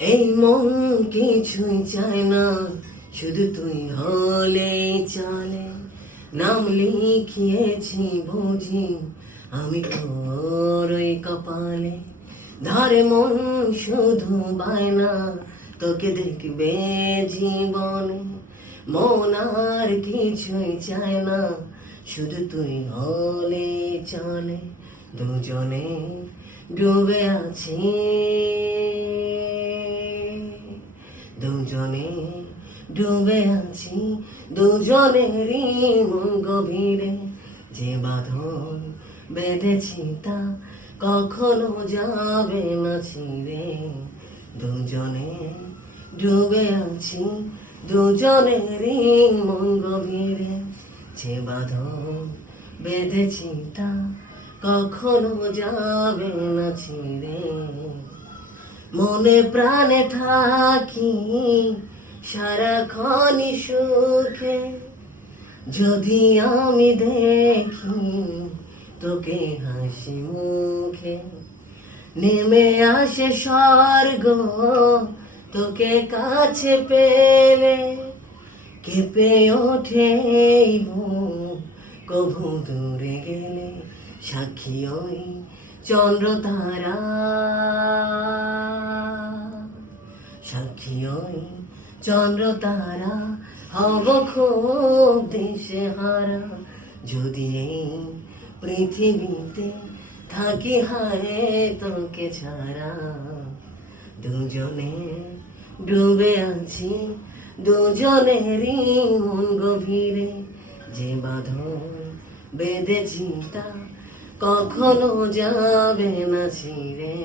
এই মন কিছুই চায় না, শুধু তুই হলে চলে। নাম লিখিয়েছি বুঝি আমি তোর ওই কপালে। ধরে মন শুধু বায়না, তোকে দেখবে জীবনে। মন আর কিছুই চায় না, শুধু তুই হলে চলে। দুজনে ডুবে আছি, দুজনে ডুবে আছি, দুজনেরই মন গভীরে। যে বাঁধন বেঁধেছি তা কখনো যাবে না ছিঁড়ে। দুজনে ডুবে আছি, দুজনেরই মন গভীরে। যে বাঁধন বেঁধেছি তা কখনো যাবে না ছিঁড়ে। মনে প্রাণে থাকি সারাক্ষণই সুখে, যদি আমি দেখি তোকে হাসি মুখে। নেমে আসে স্বর্গ তোকে কাছে পেলে, কেঁপে ওঠে এই বুক কভু দূরে গেলে। সাক্ষী ওই চন্দ্র তারা, সাক্ষী ওই চন্দ্র তারা, হব খুব দেশে হারা। যদি এই পৃথিবীতে থাকি হায় তোকে ছাড়া। দুজনে ডুবে আছি, দুজনেরই মন গভীরে। যে বাঁধন বেঁধেছি তা কখনো যাবে না ছিঁড়ে।